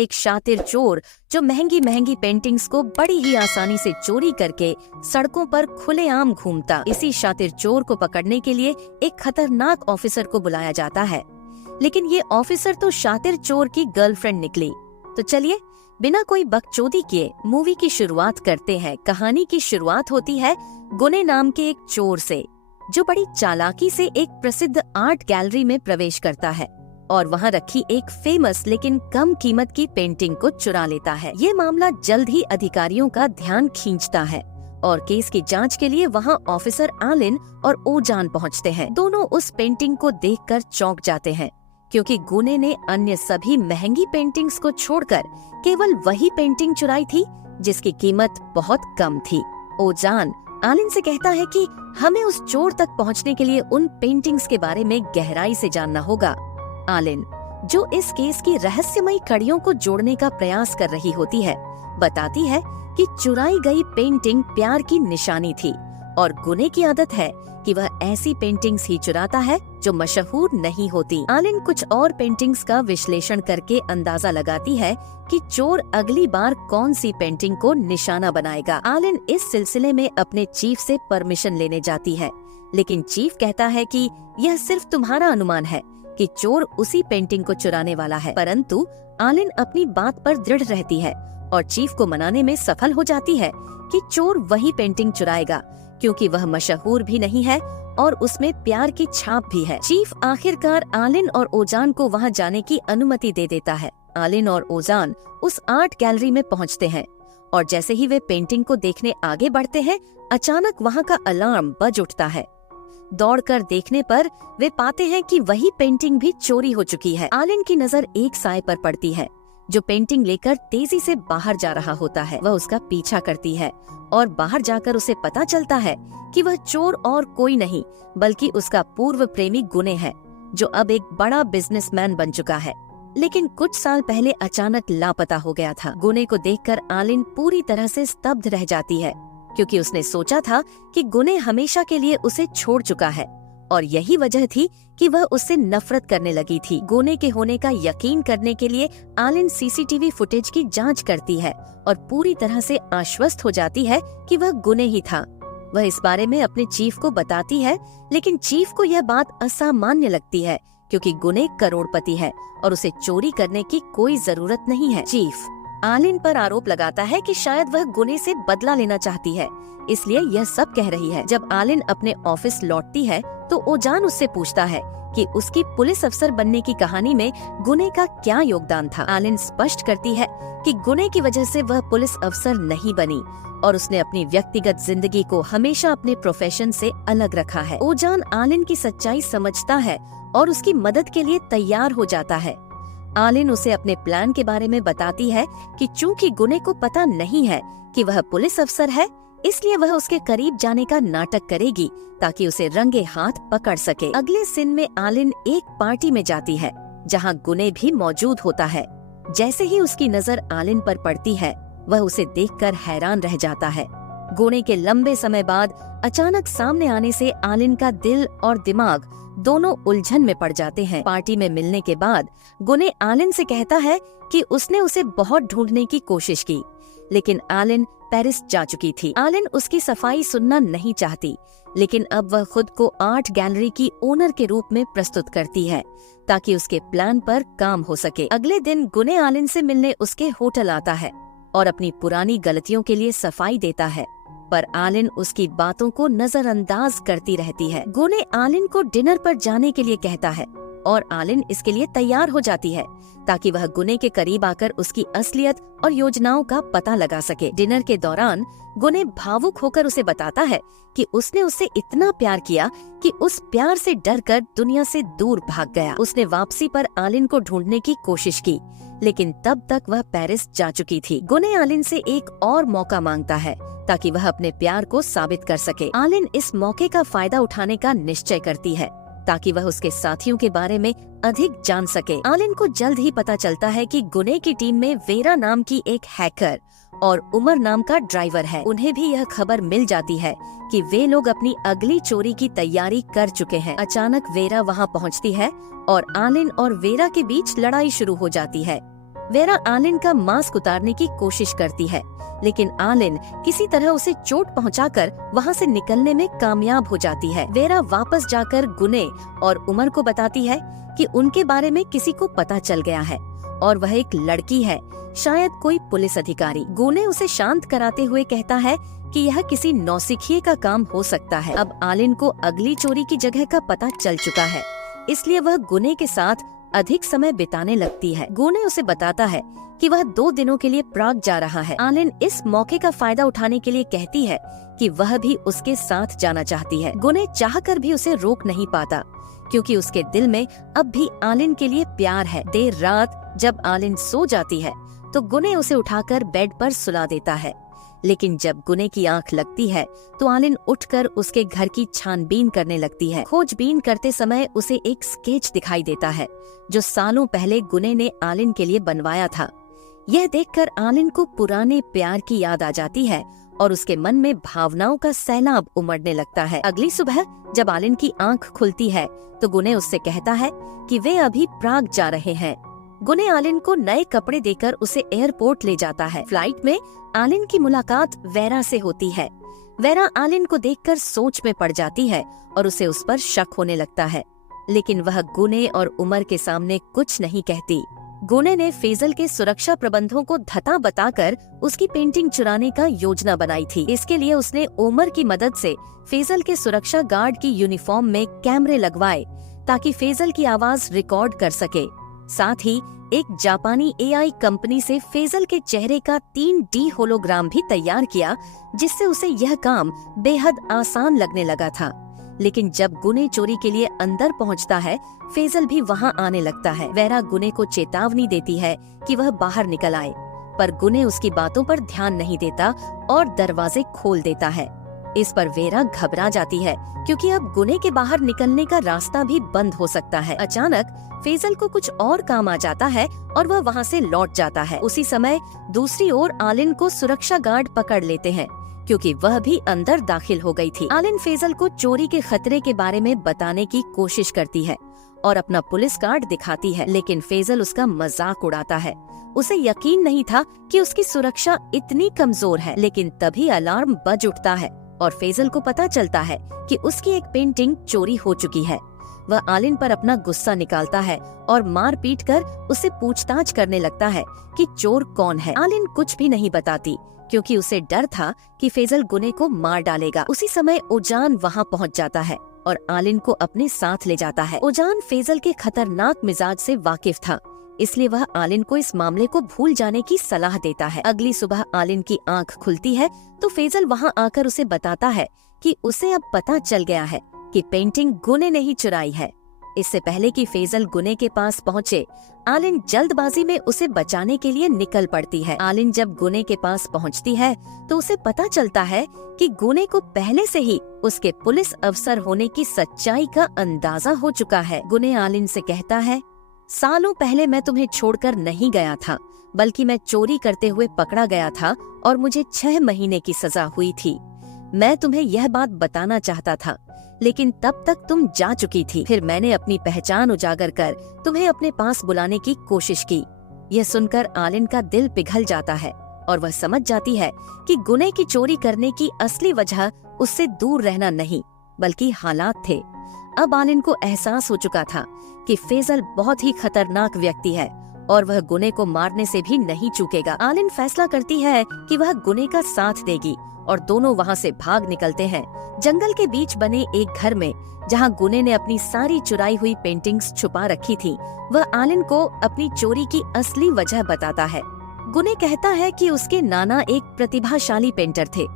एक शातिर चोर जो महंगी महंगी पेंटिंग्स को बड़ी ही आसानी से चोरी करके सड़कों पर खुलेआम घूमता। इसी शातिर चोर को पकड़ने के लिए एक खतरनाक ऑफिसर को बुलाया जाता है, लेकिन ये ऑफिसर तो शातिर चोर की गर्लफ्रेंड निकली। तो चलिए बिना कोई बकचोदी किए मूवी की शुरुआत करते हैं। कहानी की शुरुआत होती है गुने नाम के एक चोर से, जो बड़ी चालाकी से एक प्रसिद्ध आर्ट गैलरी में प्रवेश करता है और वहाँ रखी एक फेमस लेकिन कम कीमत की पेंटिंग को चुरा लेता है। ये मामला जल्द ही अधिकारियों का ध्यान खींचता है और केस की जांच के लिए वहाँ ऑफिसर आलिन और ओजान पहुँचते हैं। दोनों उस पेंटिंग को देखकर चौंक जाते हैं, क्योंकि गुने ने अन्य सभी महंगी पेंटिंग्स को छोड़कर केवल वही पेंटिंग चुराई थी जिसकी कीमत बहुत कम थी। ओजान आलिन से कहता है कि हमें उस चोर तक पहुंचने के लिए उन पेंटिंग्स के बारे में गहराई से जानना होगा। आलिन, जो इस केस की रहस्यमयी कड़ियों को जोड़ने का प्रयास कर रही होती है, बताती है कि चुराई गई पेंटिंग प्यार की निशानी थी और गुने की आदत है कि वह ऐसी पेंटिंग्स ही चुराता है जो मशहूर नहीं होती। आलिन कुछ और पेंटिंग्स का विश्लेषण करके अंदाजा लगाती है कि चोर अगली बार कौन सी पेंटिंग को निशाना बनाएगा। आलिन इस सिलसिले में अपने चीफ से परमिशन लेने जाती है, लेकिन चीफ कहता है कि यह सिर्फ तुम्हारा अनुमान है कि चोर उसी पेंटिंग को चुराने वाला है। परंतु आलिन अपनी बात पर दृढ़ रहती है और चीफ को मनाने में सफल हो जाती है कि चोर वही पेंटिंग चुराएगा, क्योंकि वह मशहूर भी नहीं है और उसमें प्यार की छाप भी है। चीफ आखिरकार आलिन और ओजान को वहां जाने की अनुमति दे देता है। आलिन और ओजान उस आर्ट गैलरी में पहुंचते हैं और जैसे ही वे पेंटिंग को देखने आगे बढ़ते हैं, अचानक वहां का अलार्म बज उठता है। दौड़कर देखने पर वे पाते हैं कि वही पेंटिंग भी चोरी हो चुकी है। आलिन की नजर एक साए पर पड़ती है जो पेंटिंग लेकर तेजी से बाहर जा रहा होता है। वह उसका पीछा करती है और बाहर जाकर उसे पता चलता है कि वह चोर और कोई नहीं बल्कि उसका पूर्व प्रेमी गुने है, जो अब एक बड़ा बिजनेसमैन बन चुका है, लेकिन कुछ साल पहले अचानक लापता हो गया था। गुने को देखकर आलिन पूरी तरह से स्तब्ध रह जाती है, क्योंकि उसने सोचा था कि गुने हमेशा के लिए उसे छोड़ चुका है और यही वजह थी कि वह उससे नफरत करने लगी थी। गुने के होने का यकीन करने के लिए आलिन सीसीटीवी फुटेज की जांच करती है और पूरी तरह से आश्वस्त हो जाती है कि वह गुने ही था। वह इस बारे में अपने चीफ को बताती है, लेकिन चीफ को यह बात असामान्य लगती है, क्योंकि गुने करोड़पति है और उसे चोरी करने की कोई जरूरत नहीं है। चीफ आलिन पर आरोप लगाता है कि शायद वह गुने से बदला लेना चाहती है, इसलिए यह सब कह रही है। जब आलिन अपने ऑफिस लौटती है तो ओजान उससे पूछता है कि उसकी पुलिस अफसर बनने की कहानी में गुने का क्या योगदान था। आलिन स्पष्ट करती है कि गुने की वजह से वह पुलिस अफसर नहीं बनी और उसने अपनी व्यक्तिगत जिंदगी को हमेशा अपने प्रोफेशन से अलग रखा है। ओजान आलिन की सच्चाई समझता है और उसकी मदद के लिए तैयार हो जाता है। आलिन उसे अपने प्लान के बारे में बताती है कि चूंकि गुने को पता नहीं है कि वह पुलिस अफसर है, इसलिए वह उसके करीब जाने का नाटक करेगी ताकि उसे रंगे हाथ पकड़ सके। अगले सीन में आलिन एक पार्टी में जाती है जहां गुने भी मौजूद होता है। जैसे ही उसकी नजर आलिन पर पड़ती है, वह उसे देखकर हैरान रह जाता है। गुने के लंबे समय बाद अचानक सामने आने से आलिन का दिल और दिमाग दोनों उलझन में पड़ जाते हैं। पार्टी में मिलने के बाद गुने आलिन से कहता है कि उसने उसे बहुत ढूंढने की कोशिश की, लेकिन आलिन पेरिस जा चुकी थी। आलिन उसकी सफाई सुनना नहीं चाहती, लेकिन अब वह खुद को आर्ट गैलरी की ओनर के रूप में प्रस्तुत करती है ताकि उसके प्लान पर काम हो सके। अगले दिन गुने आलिन से मिलने उसके होटल आता है और अपनी पुरानी गलतियों के लिए सफाई देता है, पर आलिन उसकी बातों को नजरअंदाज करती रहती है। गुने आलिन को डिनर पर जाने के लिए कहता है और आलिन इसके लिए तैयार हो जाती है ताकि वह गुने के करीब आकर उसकी असलियत और योजनाओं का पता लगा सके। डिनर के दौरान गुने भावुक होकर उसे बताता है कि उसने उससे इतना प्यार किया कि उस प्यार से डरकर दुनिया से दूर भाग गया। उसने वापसी पर आलिन को ढूंढने की कोशिश की, लेकिन तब तक वह पेरिस जा चुकी थी। गुने आलिन से एक और मौका मांगता है ताकि वह अपने प्यार को साबित कर सके। आलिन इस मौके का फायदा उठाने का निश्चय करती है ताकि वह उसके साथियों के बारे में अधिक जान सके। आलिन को जल्द ही पता चलता है कि गुने की टीम में वेरा नाम की एक हैकर और उमर नाम का ड्राइवर है। उन्हें भी यह खबर मिल जाती है कि वे लोग अपनी अगली चोरी की तैयारी कर चुके हैं। अचानक वेरा वहां पहुंचती है और आलिन और वेरा के बीच लड़ाई शुरू हो जाती है। वेरा आलिन का मास्क उतारने की कोशिश करती है, लेकिन आलिन किसी तरह उसे चोट पहुंचाकर वहां से निकलने में कामयाब हो जाती है। वेरा वापस जाकर गुने और उमर को बताती है कि उनके बारे में किसी को पता चल गया है और वह एक लड़की है, शायद कोई पुलिस अधिकारी। गुने उसे शांत कराते हुए कहता है कि यह किसी नौसिखिए का काम हो सकता है। अब आलिन को अगली चोरी की जगह का पता चल चुका है, इसलिए वह गुने के साथ अधिक समय बिताने लगती है। गुने उसे बताता है कि वह 2 दिनों के लिए प्राग जा रहा है। आलिन इस मौके का फायदा उठाने के लिए कहती है कि वह भी उसके साथ जाना चाहती है। गुने चाहकर भी उसे रोक नहीं पाता, क्योंकि उसके दिल में अब भी आलिन के लिए प्यार है। देर रात जब आलिन सो जाती है तो गुने उसे उठाकर बेड पर सुला देता है, लेकिन जब गुने की आंख लगती है तो आलिन उठकर उसके घर की छानबीन करने लगती है। खोजबीन करते समय उसे एक स्केच दिखाई देता है जो सालों पहले गुने ने आलिन के लिए बनवाया था। यह देखकर आलिन को पुराने प्यार की याद आ जाती है और उसके मन में भावनाओं का सैलाब उमड़ने लगता है। अगली सुबह जब आलिन की आंख खुलती है तो गुने उससे कहता है कि वे अभी प्राग जा रहे हैं। गुने आलिन को नए कपड़े देकर उसे एयरपोर्ट ले जाता है। फ्लाइट में आलिन की मुलाकात वेरा से होती है। वेरा आलिन को देखकर सोच में पड़ जाती है और उसे उस पर शक होने लगता है, लेकिन वह गुने और उमर के सामने कुछ नहीं कहती। गुने ने फैजल के सुरक्षा प्रबंधों को धता बताकर उसकी पेंटिंग चुराने का योजना बनाई थी। इसके लिए उसने उमर की मदद से फैजल के सुरक्षा गार्ड की यूनिफॉर्म में कैमरे लगवाए ताकि फैजल की आवाज रिकॉर्ड कर सके। साथ ही एक जापानी एआई कंपनी से फैजल के चेहरे का 3D होलोग्राम भी तैयार किया, जिससे उसे यह काम बेहद आसान लगने लगा था। लेकिन जब गुने चोरी के लिए अंदर पहुंचता है, फैजल भी वहां आने लगता है। वेरा गुने को चेतावनी देती है कि वह बाहर निकल आए, पर गुने उसकी बातों पर ध्यान नहीं देता और दरवाजे खोल देता है। इस पर वेरा घबरा जाती है, क्योंकि अब गुने के बाहर निकलने का रास्ता भी बंद हो सकता है। अचानक फैजल को कुछ और काम आ जाता है और वह वहां से लौट जाता है। उसी समय दूसरी ओर आलिन को सुरक्षा गार्ड पकड़ लेते हैं, क्योंकि वह भी अंदर दाखिल हो गई थी। आलिन फैजल को चोरी के खतरे के बारे में बताने की कोशिश करती है और अपना पुलिस कार्ड दिखाती है, लेकिन फैजल उसका मजाक उड़ाता है। उसे यकीन नहीं था कि उसकी सुरक्षा इतनी कमजोर है। लेकिन तभी अलार्म बज उठता है और फैजल को पता चलता है कि उसकी एक पेंटिंग चोरी हो चुकी है। वह आलिन पर अपना गुस्सा निकालता है और मार पीट कर उससे पूछताछ करने लगता है कि चोर कौन है। आलिन कुछ भी नहीं बताती, क्योंकि उसे डर था कि फैजल गुने को मार डालेगा। उसी समय उजान वहां पहुंच जाता है और आलिन को अपने साथ ले जाता है। उजान फैजल के खतरनाक मिजाज से वाकिफ था, इसलिए वह आलिन को इस मामले को भूल जाने की सलाह देता है। अगली सुबह आलिन की आंख खुलती है तो फैजल वहां आकर उसे बताता है कि उसे अब पता चल गया है कि पेंटिंग गुने ने ही चुराई है। इससे पहले कि फैजल गुने के पास पहुँचे, आलिन जल्दबाजी में उसे बचाने के लिए निकल पड़ती है। आलिन जब गुने के पास पहुँचती है तो उसे पता चलता है कि गुने को पहले से ही उसके पुलिस अफसर होने की सच्चाई का अंदाजा हो चुका है। गुने आलिन से कहता है, सालों पहले मैं तुम्हें छोड़कर नहीं गया था, बल्कि मैं चोरी करते हुए पकड़ा गया था और मुझे 6 महीने की सजा हुई थी। मैं तुम्हें यह बात बताना चाहता था, लेकिन तब तक तुम जा चुकी थी। फिर मैंने अपनी पहचान उजागर कर तुम्हें अपने पास बुलाने की कोशिश की। यह सुनकर आलिन का दिल पिघल जाता है और वह समझ जाती है कि गुने की चोरी करने की असली वजह उससे दूर रहना नहीं, बल्कि हालात थे। अब आलिन को एहसास हो चुका था कि फैजल बहुत ही खतरनाक व्यक्ति है और वह गुने को मारने से भी नहीं चूकेगा। आलिन फैसला करती है कि वह गुने का साथ देगी और दोनों वहां से भाग निकलते हैं। जंगल के बीच बने एक घर में, जहां गुने ने अपनी सारी चुराई हुई पेंटिंग्स छुपा रखी थी, वह आलिन को अपनी चोरी की असली वजह बताता है। गुने कहता है कि उसके नाना एक प्रतिभाशाली पेंटर थे,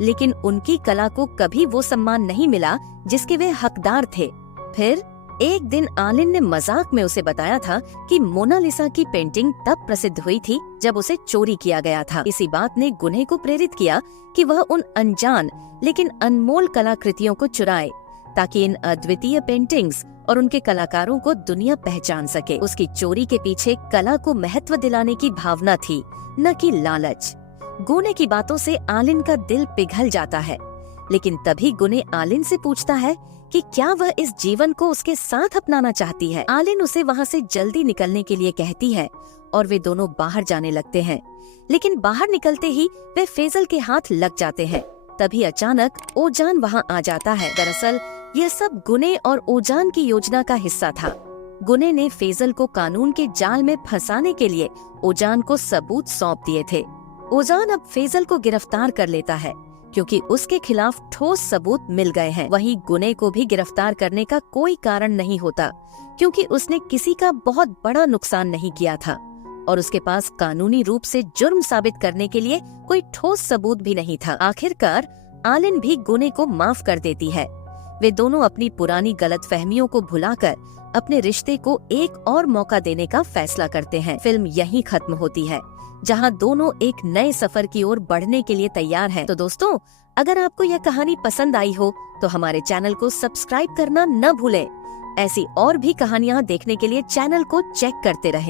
लेकिन उनकी कला को कभी वो सम्मान नहीं मिला जिसके वे हकदार थे। फिर एक दिन आलिन ने मजाक में उसे बताया था कि मोनालिसा की पेंटिंग तब प्रसिद्ध हुई थी जब उसे चोरी किया गया था। इसी बात ने गुने को प्रेरित किया कि वह उन अनजान लेकिन अनमोल कलाकृतियों को चुराए, ताकि इन अद्वितीय पेंटिंग्स और उनके कलाकारों को दुनिया पहचान सके। उसकी चोरी के पीछे कला को महत्व दिलाने की भावना थी, न कि लालच। गुने की बातों से आलिन का दिल पिघल जाता है, लेकिन तभी गुने आलिन से पूछता है कि क्या वह इस जीवन को उसके साथ अपनाना चाहती है। आलिन उसे वहाँ से जल्दी निकलने के लिए कहती है और वे दोनों बाहर जाने लगते हैं। लेकिन बाहर निकलते ही वे फैजल के हाथ लग जाते हैं। तभी अचानक ओजान वहाँ आ जाता है। दरअसल यह सब गुने और ओजान की योजना का हिस्सा था। गुने ने फैजल को कानून के जाल में फंसाने के लिए ओजान को सबूत सौंप दिए थे। ओजान अब फैजल को गिरफ्तार कर लेता है क्योंकि उसके खिलाफ ठोस सबूत मिल गए हैं। वहीं गुने को भी गिरफ्तार करने का कोई कारण नहीं होता क्योंकि उसने किसी का बहुत बड़ा नुकसान नहीं किया था और उसके पास कानूनी रूप से जुर्म साबित करने के लिए कोई ठोस सबूत भी नहीं था। आखिरकार आलिन भी गुने को माफ कर देती है। वे दोनों अपनी पुरानी गलतफहमियों को भुलाकर अपने रिश्ते को एक और मौका देने का फैसला करते हैं। फिल्म यहीं खत्म होती है, जहां दोनों एक नए सफर की ओर बढ़ने के लिए तैयार हैं। तो दोस्तों, अगर आपको यह कहानी पसंद आई हो तो हमारे चैनल को सब्सक्राइब करना न भूलें। ऐसी और भी कहानियां देखने के लिए चैनल को चेक करते रहें।